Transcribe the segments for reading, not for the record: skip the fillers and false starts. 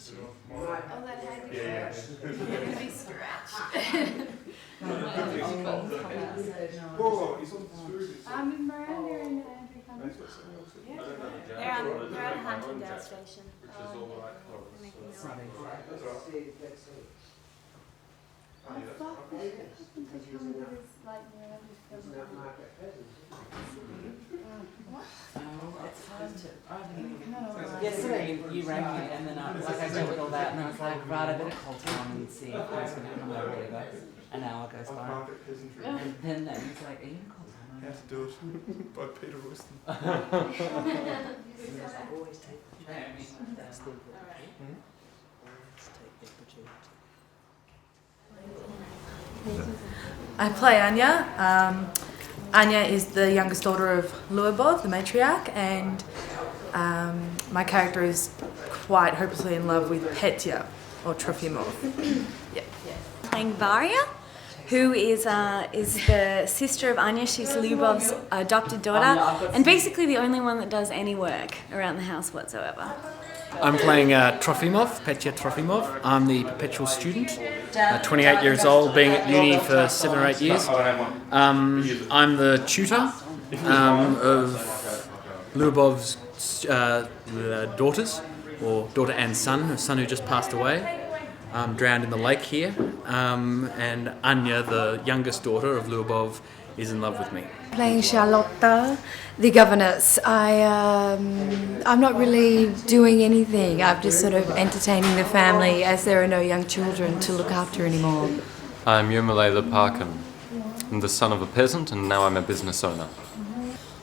Oh, that had to be stretched. I'm in Miranda and Andrew coming. They're at Huntingdale Station. I thought this happened to come with this, like, Miranda's coming. It's hard to. Yesterday you rang me and then I dealt with all that and I was like, right, I better call Tom and see if he's going to come over or whatever. An hour goes by. And then he's like, are you going to call Tom? I have to do it by Peter Royston. I play Anya. Anya is the youngest daughter of Lyubov, the matriarch, and my character is quite hopelessly in love with Petya, or Trofimov. Yeah. Playing Varya, who is the sister of Anya. She's Lyubov's adopted daughter, and basically the only one that does any work around the house whatsoever. I'm playing Trofimov, Petya Trofimov. I'm the perpetual student, 28 years old, being at uni for 7 or 8 years. I'm the tutor of Lyubov's daughters, or daughter and son, her son who just passed away, drowned in the lake here. And Anya, the youngest daughter of Lyubov, is in love with me. Playing Charlotta, the governess. I'm not really doing anything. I'm just sort of entertaining the family as there are no young children to look after anymore. I'm Yumale Leparkin. I'm the son of a peasant and now I'm a business owner.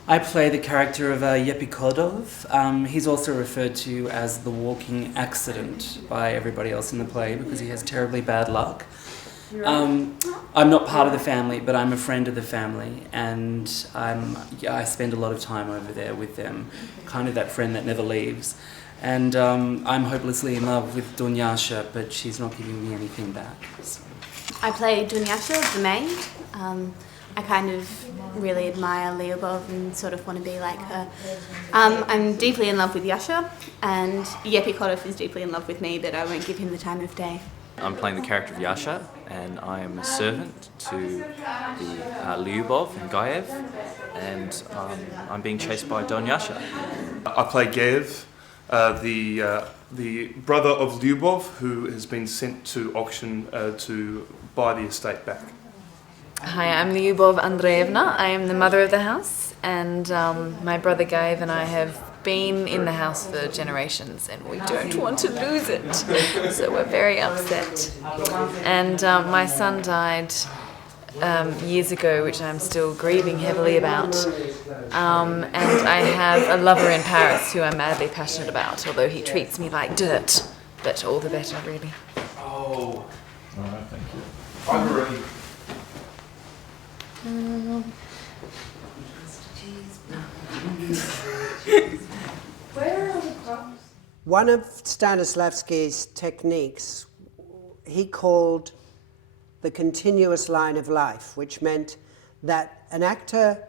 I play the character of Yepikodov. He's also referred to as the walking accident by everybody else in the play because he has terribly bad luck. I'm not part of the family, but I'm a friend of the family, and I spend a lot of time over there with them, kind of that friend that never leaves. And I'm hopelessly in love with Dunyasha, but she's not giving me anything back. So. I play Dunyasha, the maid. I kind of really admire Lyubov and sort of want to be like her. I'm deeply in love with Yasha, and Yepikodov is deeply in love with me, but I won't give him the time of day. I'm playing the character of Yasha, and I am a servant to the Lyubov and Gaev, and I'm being chased by Don Yasha. I play Gaev, the brother of Lyubov, who has been sent to auction to buy the estate back. Hi, I'm Lyubov Andreevna. I am the mother of the house, and my brother Gaev and I have been in the house for generations, and we don't want to lose it, so we're very upset. And my son died years ago, which I'm still grieving heavily about, and I have a lover in Paris who I'm madly passionate about, although he treats me like dirt, but all the better, really. Oh, alright, thank you. I'm ready. Where are the props? One of Stanislavski's techniques he called the continuous line of life, which meant that an actor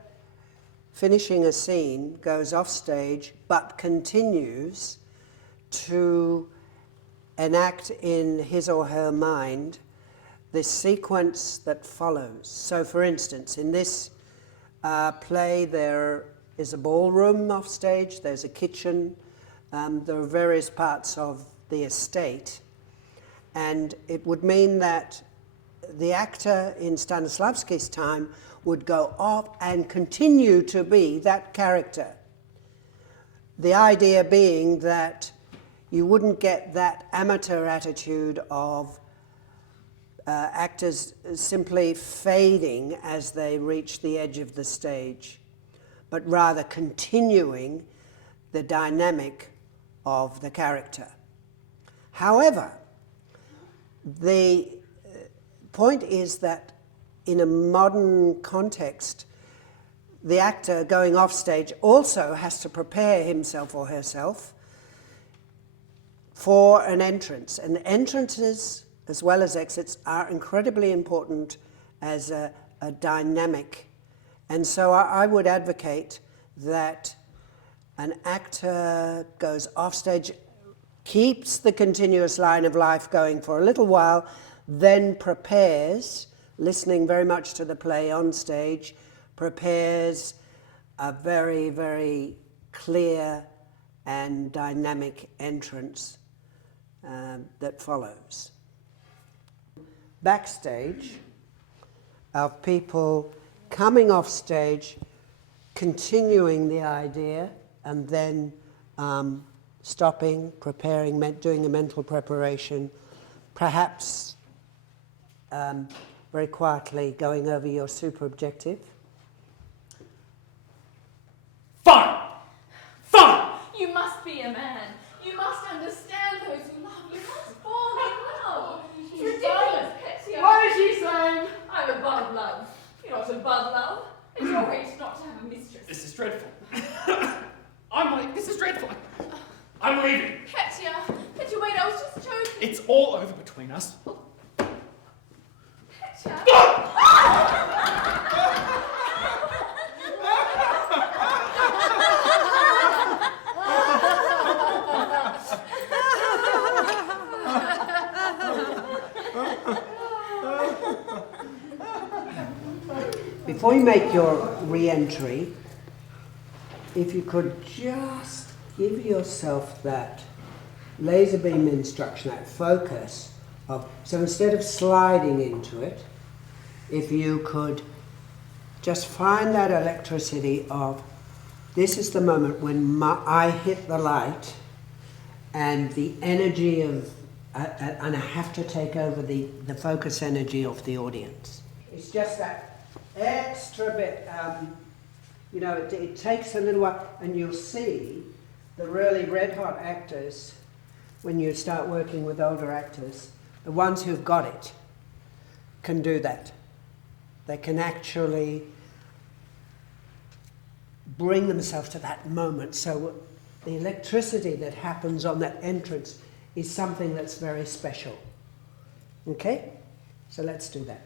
finishing a scene goes off stage but continues to enact in his or her mind this sequence that follows. So for instance, in this play there is a ballroom off stage, there's a kitchen, there are various parts of the estate, and it would mean that the actor in Stanislavski's time would go off and continue to be that character. The idea being that you wouldn't get that amateur attitude of actors simply fading as they reach the edge of the stage, but rather continuing the dynamic of the character. However, the point is that in a modern context, the actor going off stage also has to prepare himself or herself for an entrance. And entrances, as well as exits, are incredibly important as a dynamic. And so I would advocate that an actor goes off stage, keeps the continuous line of life going for a little while, then prepares, listening very much to the play on stage, prepares a very, very clear and dynamic entrance that follows. Backstage, of people coming off stage, continuing the idea, and then stopping, preparing, doing a mental preparation, perhaps very quietly going over your super objective. Fine! Fine! You must be a man. You must understand those who love. You must fall in love. It's ridiculous, Petya. What is she saying? I'm above love. You're not above love. It's your right not to have a mistress. This is dreadful. This is dreadful. I'm leaving. Petya, wait, I was just joking. It's all over between us. Petya. Before you make your re-entry, if you could just give yourself that laser beam instruction, that focus of, so instead of sliding into it, if you could just find that electricity of, this is the moment when I hit the light and the energy of, and I have to take over the focus energy of the audience. It's just that extra bit, you know, it takes a little while, and you'll see the really red-hot actors, when you start working with older actors, the ones who've got it can do that. They can actually bring themselves to that moment. So the electricity that happens on that entrance is something that's very special. Okay? So let's do that.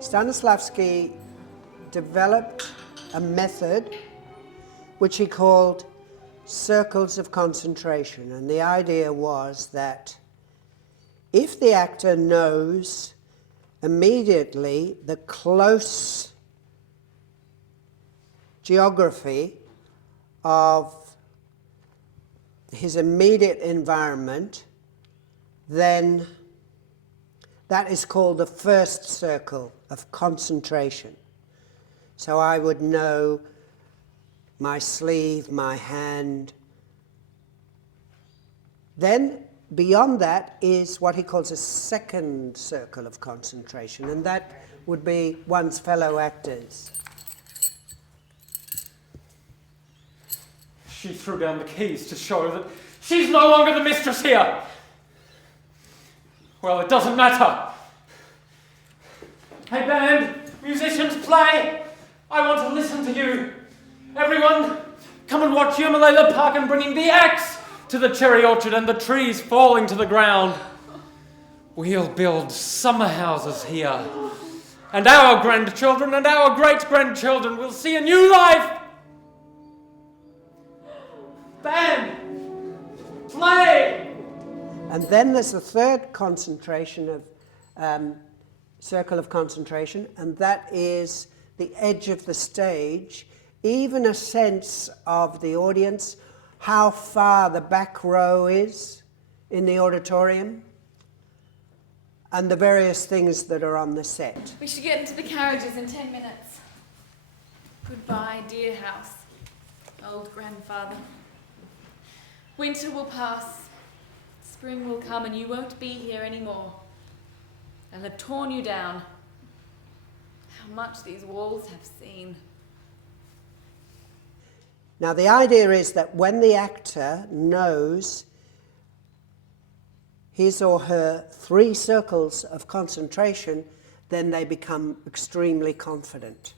Stanislavski developed a method which he called circles of concentration, and the idea was that if the actor knows immediately the close geography of his immediate environment, then that is called the first circle of concentration. So I would know my sleeve, my hand. Then beyond that is what he calls a second circle of concentration, and that would be one's fellow actors. She threw down the keys to show that she's no longer the mistress here. Well, it doesn't matter. Hey band, musicians, play. I want to listen to you. Everyone, come and watch Yermolay Parkin bringing the axe to the cherry orchard and the trees falling to the ground. We'll build summer houses here. And our grandchildren and our great-grandchildren will see a new life. Band, play. And then there's the third concentration of circle of concentration, and that is the edge of the stage, even a sense of the audience, how far the back row is in the auditorium, and the various things that are on the set. We should get into the carriages in 10 minutes. Goodbye, dear house, old grandfather. Winter will pass, spring will come, and you won't be here anymore. I'll have torn you down. How much these walls have seen. Now the idea is that when the actor knows his or her 3 circles of concentration, then they become extremely confident.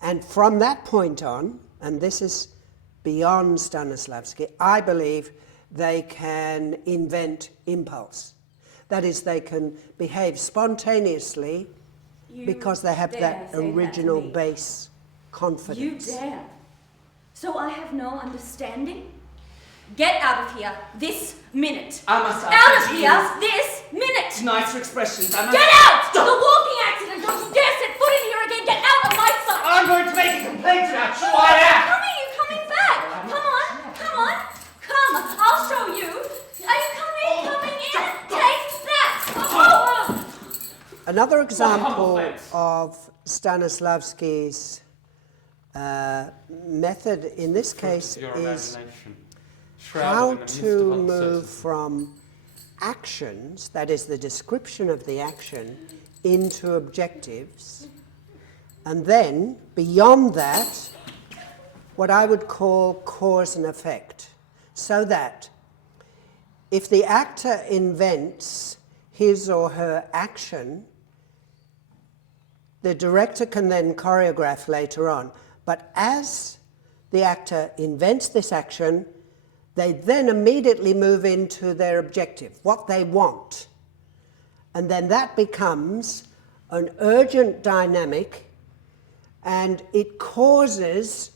And from that point on, and this is beyond Stanislavski, I believe they can invent impulse. That is, they can behave spontaneously because they have that original base confidence. You dare? So I have no understanding? Get out of here this minute. I must out of here this minute. Nicer expressions. Get out! The walking accident. Don't you dare set foot in here again. Get out of my sight. I'm going to make a complaint about you. I am. You're coming back. Come on. Come. I'll show you. Are you coming in? Take that. Oh. Another example of Stanislavski's method in this case is how to move from actions, that is the description of the action, into objectives, and then beyond that what I would call cause and effect, so that if the actor invents his or her action, the director can then choreograph later on. But as the actor invents this action, they then immediately move into their objective, what they want. And then that becomes an urgent dynamic, and it causes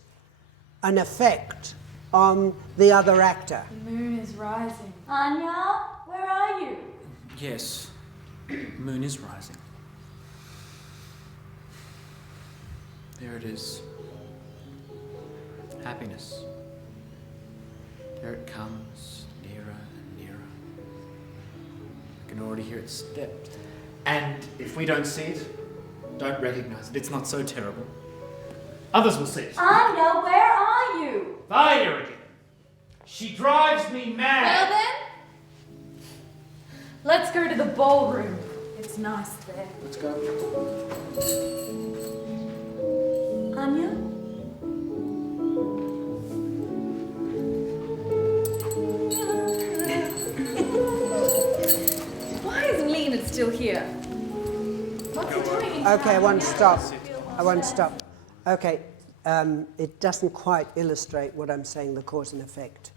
an effect on the other actor. The moon is rising. Anya, where are you? Yes, moon is rising. There it is. Happiness. There it comes, nearer and nearer. I can already hear its step. And if we don't see it, don't recognize it, it's not so terrible. Others will see it. Anya, where are you? Varya again. She drives me mad. Well then, let's go to the ballroom. It's nice there. Let's go. Anya? Why isn't Leonard still here? What's he doing in Okay, I town? want to stop. Okay, it doesn't quite illustrate what I'm saying, the cause and effect.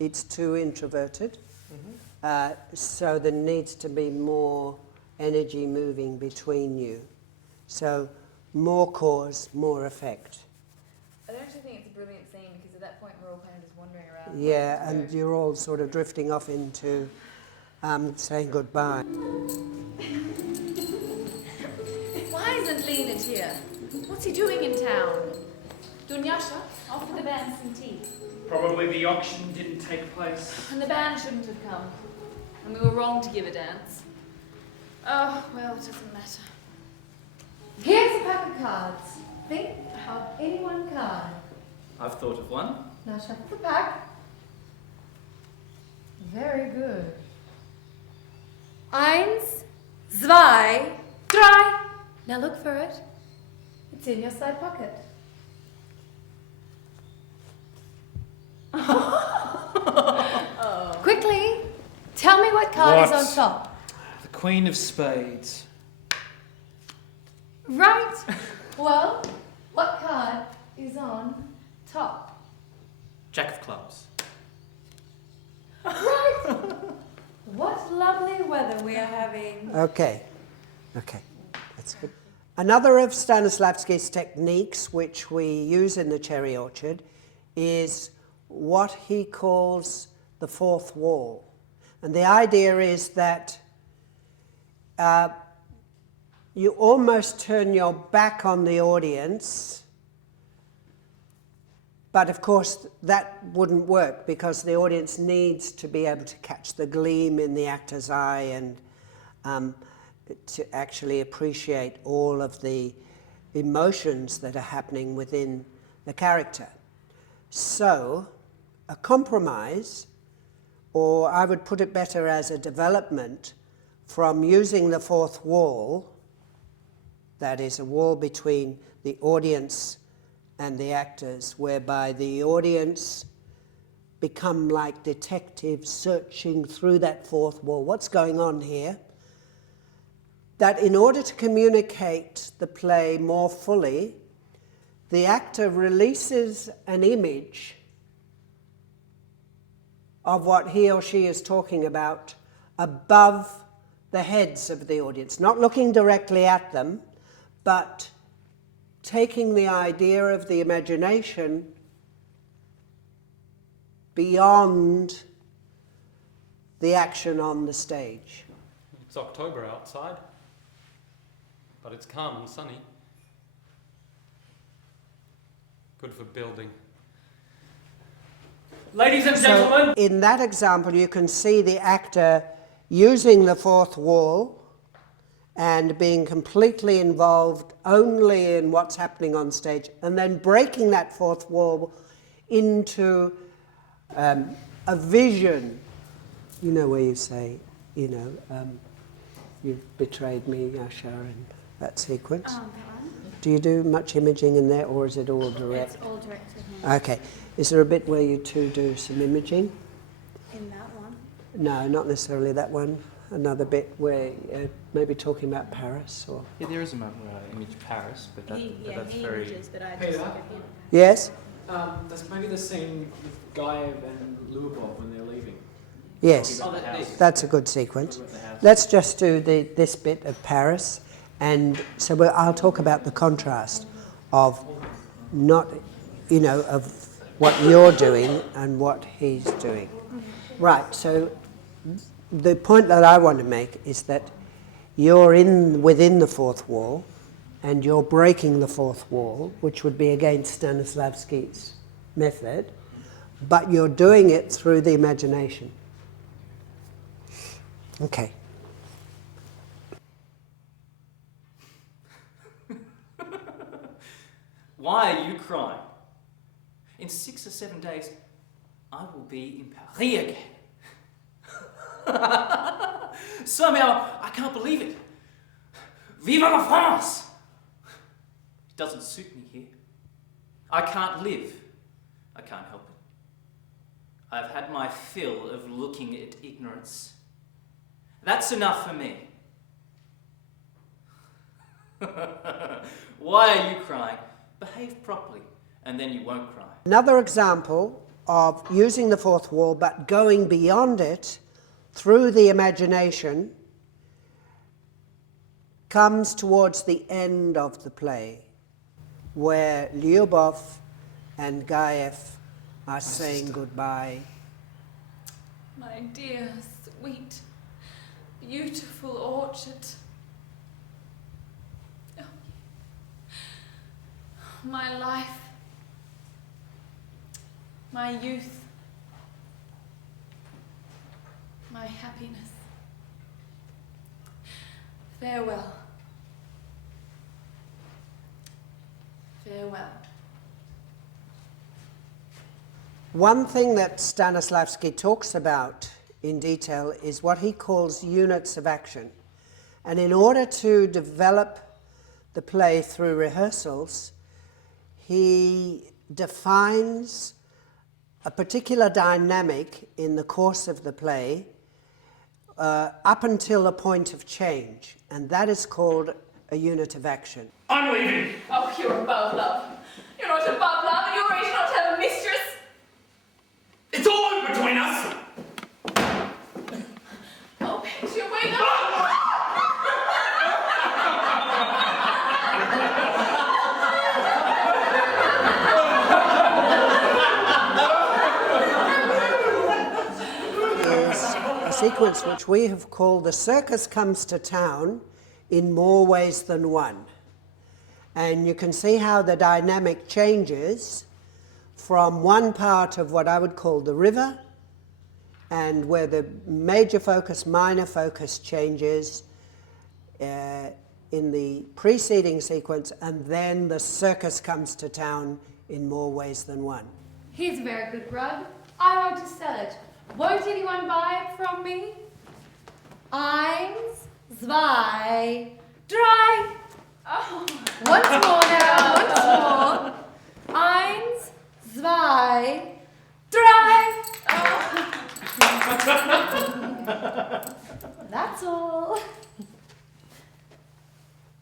It's too introverted, so there needs to be more energy moving between you. So more cause, more effect. I don't actually think it's a brilliant scene because at that point we're all kind of just wandering around. Yeah, and you're all sort of drifting off into saying goodbye. Why isn't Leonard here? What's he doing in town? Dunyasha, off with the band some tea. Probably the auction didn't take place. And the band shouldn't have come. And we were wrong to give a dance. Oh, well, it doesn't matter. Here's a pack of cards. Think of any one card. I've thought of one. Now shuffle the pack. Very good. Eins, zwei, drei. Now look for it. It's in your side pocket. Quickly, tell me what card is on top. The Queen of Spades. Right. Well, what card is on top? Jack of Clubs. Right. What lovely weather we are having. Okay, that's good. Another of Stanislavski's techniques, which we use in the Cherry Orchard, is what he calls the fourth wall. And the idea is that you almost turn your back on the audience, but of course that wouldn't work because the audience needs to be able to catch the gleam in the actor's eye and to actually appreciate all of the emotions that are happening within the character. So, a compromise, or I would put it better as a development from using the fourth wall, that is a wall between the audience and the actors, whereby the audience become like detectives searching through that fourth wall. What's going on here? That in order to communicate the play more fully, the actor releases an image of what he or she is talking about above the heads of the audience, not looking directly at them, but taking the idea of the imagination beyond the action on the stage. It's October outside, but it's calm and sunny. Good for building. Ladies and gentlemen! In that example, you can see the actor using the fourth wall and being completely involved only in what's happening on stage, and then breaking that fourth wall into a vision. You know, where you say, you know, you've betrayed me, Yasha, in that sequence. That one? Do you do much imaging in there, or is it all direct? It's all direct to him. Okay. Is there a bit where you two do some imaging? In that one? No, not necessarily that one. Another bit where maybe talking about Paris, or Yeah, there is a moment where I image Paris, but, that's he very... images, but I Peter? just look at him. yes, That's maybe the scene with Gaev and Lyubov when they're leaving. yes, Talking about the house. that's a good sequence. Talking about the house. Let's just do this bit of Paris, and so I'll talk about the contrast of not, you know, of what you're doing and what he's doing. Right. So the point that I want to make is that you're within the fourth wall, and you're breaking the fourth wall, which would be against Stanislavski's method, but you're doing it through the imagination. Okay. Why are you crying? In 6 or 7 days, I will be in Paris again. Somehow, I can't believe it. Vive la France! It doesn't suit me here. I can't live. I can't help it. I've had my fill of looking at ignorance. That's enough for me. Why are you crying? Behave properly, and then you won't cry. Another example of using the fourth wall but going beyond it through the imagination comes towards the end of the play, where Lyubov and Gaev are saying goodbye. My dear, sweet, beautiful orchard. Oh. My life, my youth, my happiness. Farewell. Farewell. One thing that Stanislavski talks about in detail is what he calls units of action. And in order to develop the play through rehearsals, he defines a particular dynamic in the course of the play up until a point of change, and that is called a unit of action. I'm leaving. Oh, you're above love. You're not above love, and you're ready not to have a mistress. It's all over between us. Oh, Peter, wake up! Sequence which we have called The Circus Comes to Town in More Ways Than One. And you can see how the dynamic changes from one part of what I would call the river, and where the major focus, minor focus changes in the preceding sequence, and then the circus comes to town in more ways than one. Here's a very good rug. I want to sell it. Won't anyone buy it from me? Eins, zwei, drei. Oh. Once more now, once more. Eins, zwei, drei. Oh. That's all.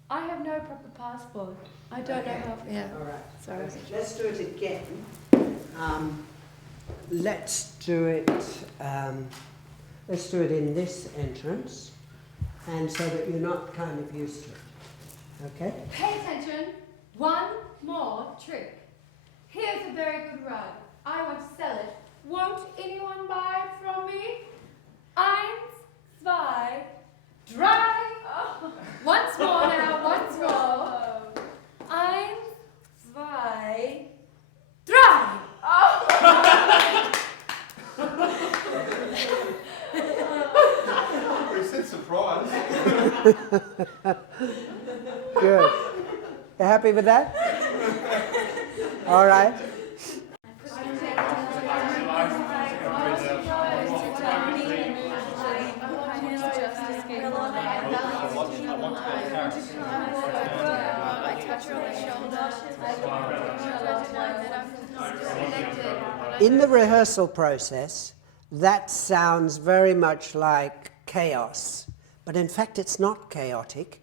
I have no proper passport. I don't know how. Yeah. All right. Sorry. Let's do it again. Let's do it. Let's do it in this entrance, and so that you're not kind of used to it. Okay. Pay attention. One more trick. Here's a very good rug. I want to sell it. Won't anyone buy it from me? Eins, zwei, drei. Oh. Once more now, once more. Eins, zwei, drei. Oh. We said surprise. Good. You happy with that? All right. In the rehearsal process, that sounds very much like chaos, but in fact it's not chaotic.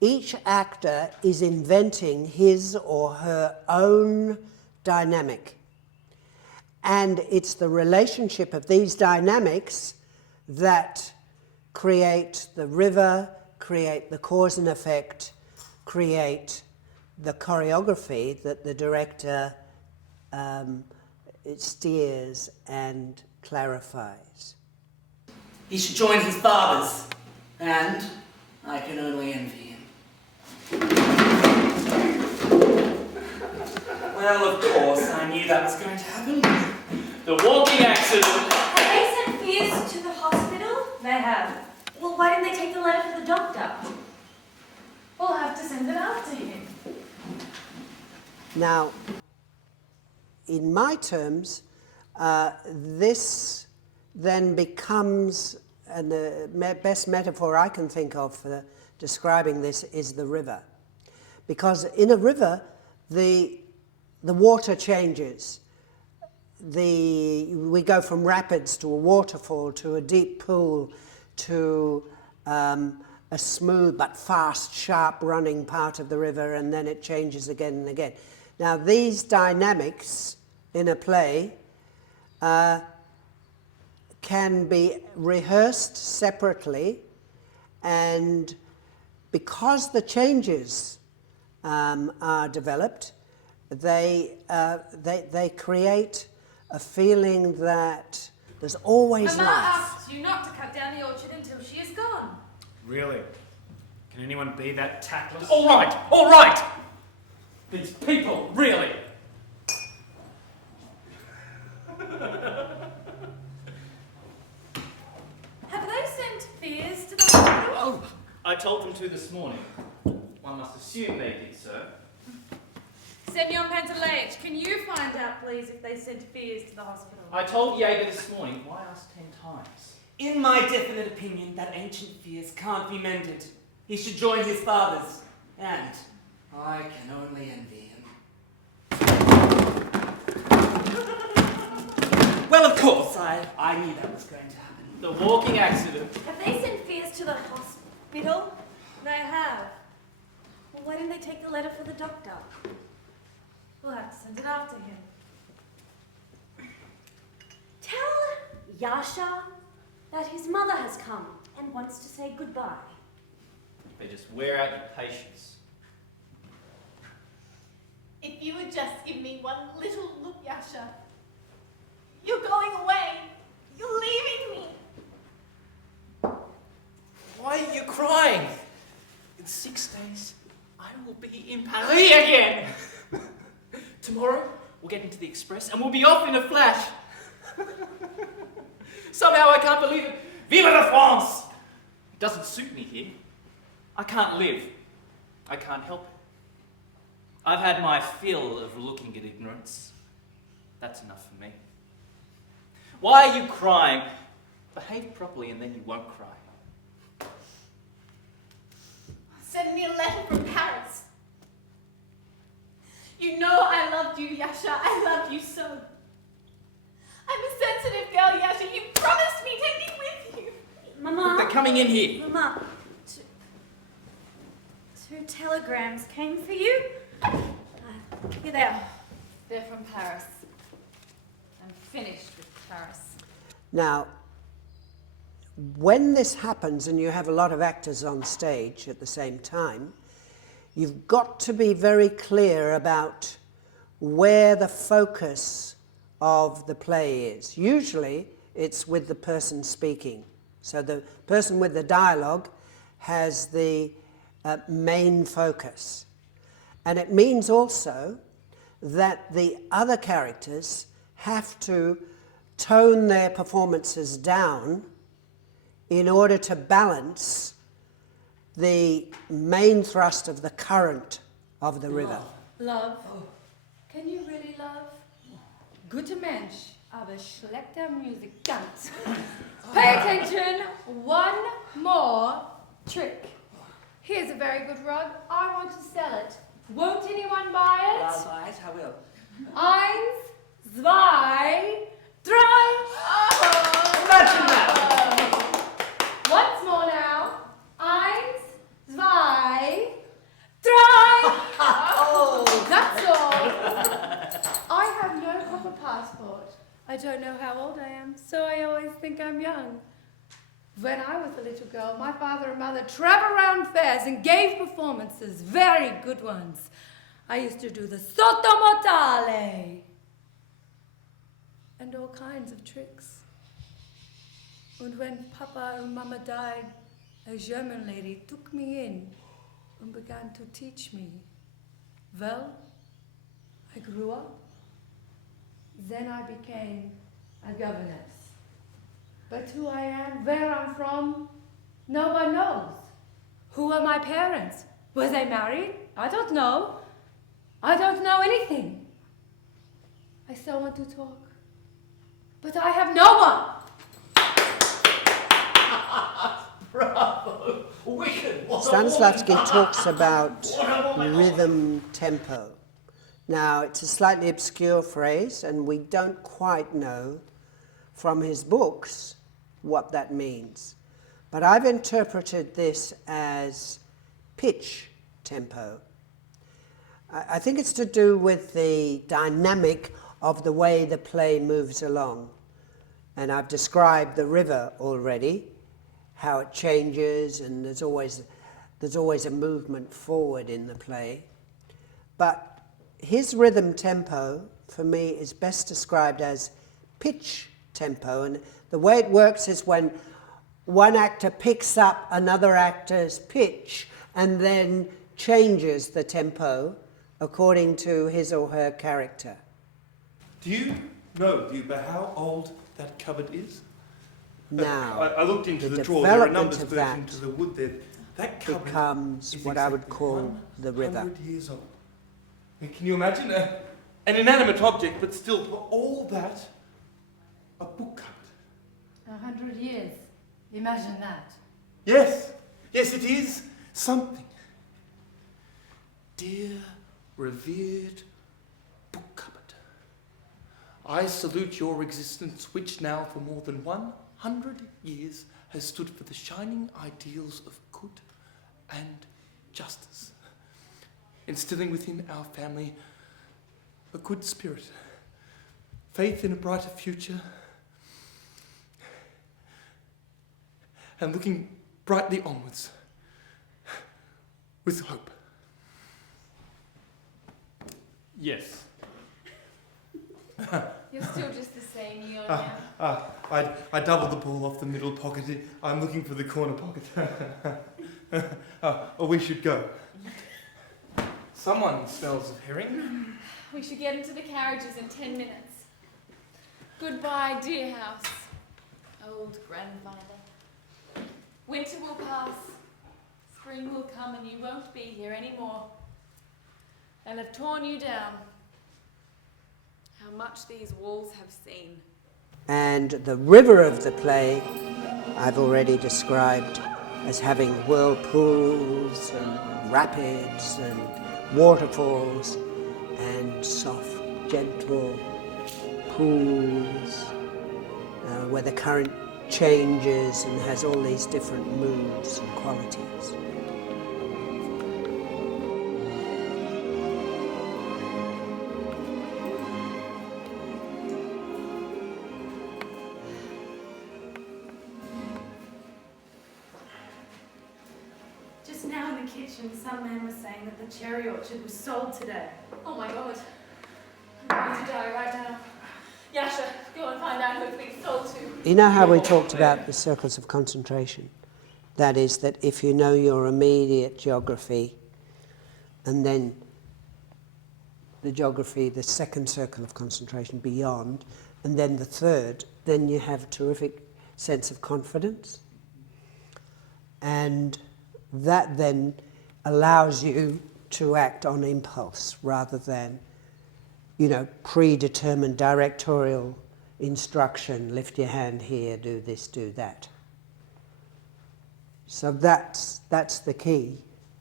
Each actor is inventing his or her own dynamic. And it's the relationship of these dynamics that create the river, create the cause and effect, create the choreography that the director steers and clarifies. He should join his fathers, and I can only envy him. Well, of course, I knew that was going to happen. The walking accident. Have they sent Fiers to the hospital? They have. Well, why didn't they take the letter for the doctor? We'll have to send it after him. Now, in my terms, this then becomes, and the best metaphor I can think of for describing this is the river. Because in a river, the water changes. We go from rapids to a waterfall to a deep pool to a smooth but fast, sharp running part of the river, and then it changes again and again. Now, these dynamics in a play can be rehearsed separately, and because the changes are developed, they create a feeling that there's always Mama life. asked you not to cut down the orchard until she is gone. Really? Can anyone be that tactless? All right, all right. These people, really. Have they sent Fiers to the hospital? Oh, I told them to this morning. One must assume they did, sir. Semyon Pantaleich, can you find out, please, if they sent Fiers to the hospital? I told Jaeger this morning. Why ask 10 times? In my definite opinion, that ancient fears can't be mended. He should join his fathers, and I can only envy him. Well, of course, I knew that was going to happen. The walking accident. Have they sent Fiers to the hospital? They have. Well, why didn't they take the letter for the doctor? We'll have to send it after him. Tell Yasha that his mother has come and wants to say goodbye. They just wear out your patience. If you would just give me one little look, Yasha. You're going away. You're leaving me. Why are you crying? In 6 days, I will be in Paris again. Tomorrow, we'll get into the express and we'll be off in a flash. Somehow I can't believe it. Vive la France! It doesn't suit me here. I can't live. I can't help it. I've had my fill of looking at ignorance. That's enough for me. Why are you crying? Behave properly and then you won't cry. Send me a letter from Paris. You know I loved you, Yasha. I loved you so. I'm a sensitive girl, Yasha. You promised me take me with you. Mama. They're coming in here. Mama. Two telegrams came for you. Here they are. They're from Paris. I'm finished with Paris. Now, when this happens and you have a lot of actors on stage at the same time, you've got to be very clear about where the focus of the play is. Usually it's with the person speaking. So the person with the dialogue has the main focus. And it means also that the other characters have to tone their performances down in order to balance the main thrust of the current of the river. Love. Can you really love? Gute Mensch, aber schlechter Musikant. Pay attention. One more trick. Here's a very good rug. I want to sell it. Won't anyone buy it? I'll buy it, I will. 1, 2, 3. Oh. Imagine that. Once more now. 1, 2, 3. Oh, that's all. I have no proper passport. I don't know how old I am, so I always think I'm young. When I was a little girl, my father and mother traveled around fairs and gave performances, very good ones. I used to do the sottomotale and all kinds of tricks. And when Papa and Mama died, a German lady took me in and began to teach me. Well, I grew up. Then I became a governess. But who I am, where I'm from, no one knows. Who are my parents? Were they married? I don't know. I don't know anything. I still want to talk. But I have no one. Bravo! Wicked! Stanislavski talks about rhythm tempo. Now, it's a slightly obscure phrase, and we don't quite know from his books what that means. But I've interpreted this as pitch tempo. I think it's to do with the dynamic of the way the play moves along. And I've described the river already, how it changes, and there's always a movement forward in the play. But his rhythm tempo, for me, is best described as pitch tempo, and the way it works is when one actor picks up another actor's pitch and then changes the tempo according to his or her character. Do you know, how old that cupboard is? Now, I looked into the drawer. There are numbers burnt into the wood there. That cupboard becomes what I would call the river. 100 years old. I mean, can you imagine an inanimate object, but still, for all that, a book cupboard? 100 years. Imagine that. Yes, yes, it is something. Dear, revered book cupboard, I salute your existence, which now for more than 100 years has stood for the shining ideals of good and justice, instilling within our family a good spirit, faith in a brighter future, and looking brightly onwards with hope. Yes. You're still just the same, you Anya. I doubled the ball off the middle pocket. I'm looking for the corner pocket. We should go. Someone smells of herring. We should get into the carriages in 10 minutes. Goodbye, dear house, old grandfather. Winter will pass, Spring will come and you won't be here anymore. And have torn you down. How much these walls have seen. And the river of the play I've already described as having whirlpools and rapids and waterfalls and soft, gentle pools where the current changes and has all these different moods and qualities. Just now in the kitchen, some man was saying that the cherry orchard was sold today. Oh my God. I'm going to die right now. Yasha, go and find out who it's being sold to. You know how we talked about the circles of concentration? That is, that if you know your immediate geography, and then the geography, the second circle of concentration beyond, and then the third, then you have a terrific sense of confidence. And that then allows you to act on impulse rather than, you know, predetermined directorial instruction, lift your hand here, do this, do that. So that's the key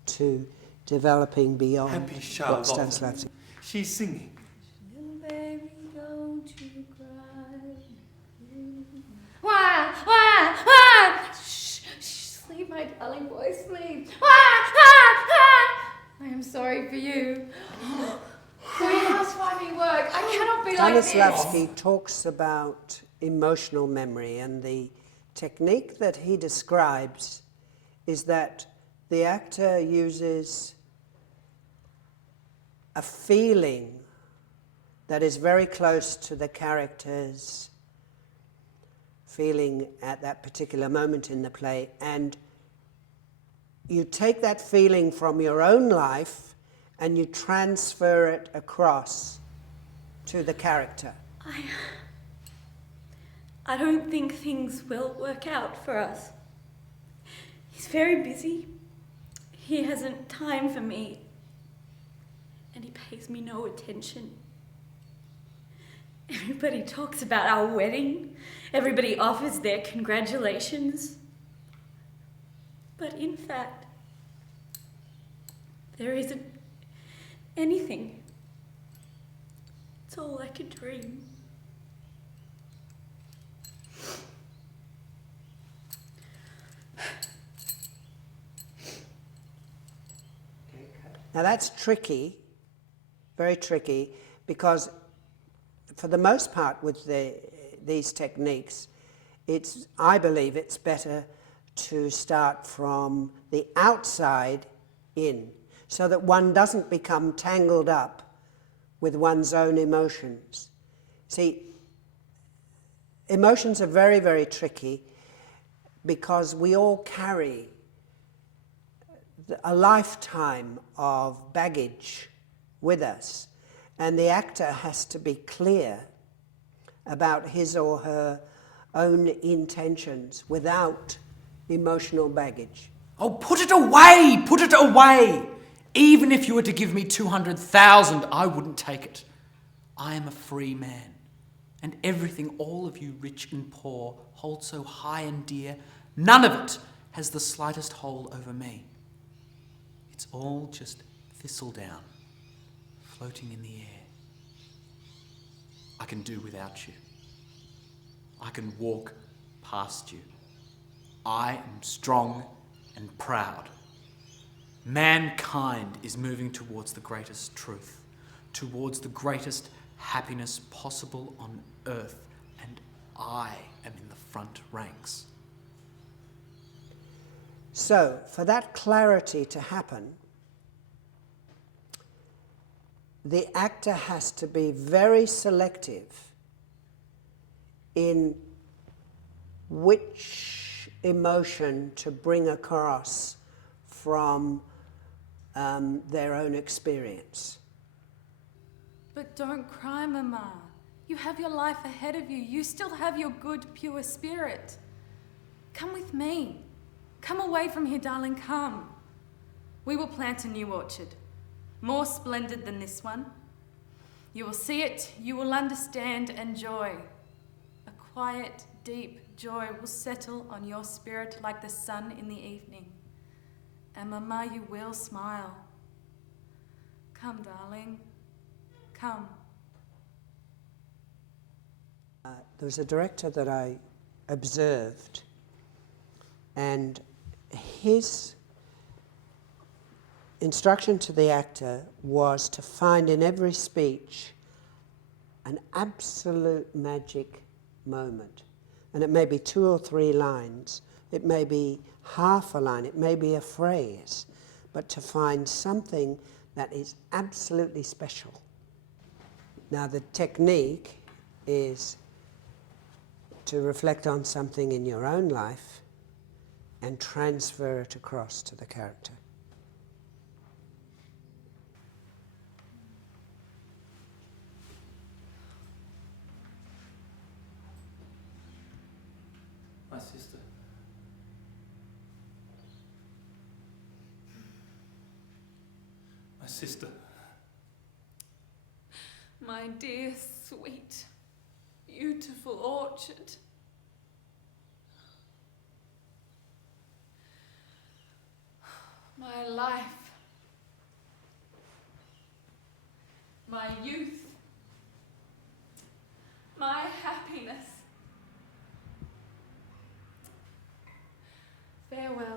to developing beyond Happy what Charlotta. Stanislavski. She's singing. Baby, don't you cry. Why? Shh, sleep, my darling boy, sleep. I am sorry for you. So you must find me work. I cannot be like this. Stanislavski talks about emotional memory, and the technique that he describes is that the actor uses a feeling that is very close to the character's feeling at that particular moment in the play, and you take that feeling from your own life and you transfer it across to the character. I don't think things will work out for us. He's very busy. He hasn't time for me. And he pays me no attention. Everybody talks about our wedding. Everybody offers their congratulations. But in fact, there isn't anything. It's all like a dream. Now that's tricky, very tricky, because for the most part with these techniques, I believe it's better to start from the outside in, so that one doesn't become tangled up with one's own emotions. See, emotions are very, very tricky because we all carry a lifetime of baggage with us, and the actor has to be clear about his or her own intentions without emotional baggage. Oh, put it away! Put it away! Even if you were to give me 200,000, I wouldn't take it. I am a free man, and everything all of you rich and poor hold so high and dear, none of it has the slightest hold over me. It's all just thistledown, floating in the air. I can do without you. I can walk past you. I am strong and proud. Mankind is moving towards the greatest truth, towards the greatest happiness possible on earth, and I am in the front ranks. So, for that clarity to happen, the actor has to be very selective in which emotion to bring across from their own experience. But don't cry, Mama. You have your life ahead of you. You still have your good, pure spirit. Come with me. Come away from here, darling, come. We will plant a new orchard, more splendid than this one. You will see it, you will understand, and joy, a quiet, deep joy will settle on your spirit like the sun in the evening. And Mama, you will smile. Come, darling, come. There was a director that I observed, and his instruction to the actor was to find in every speech an absolute magic moment. And it may be 2 or 3 lines, it may be half a line, it may be a phrase, but to find something that is absolutely special. Now the technique is to reflect on something in your own life and transfer it across to the character. My sister. My sister. My dear, sweet, beautiful orchard. My life. My youth. My happiness. Farewell.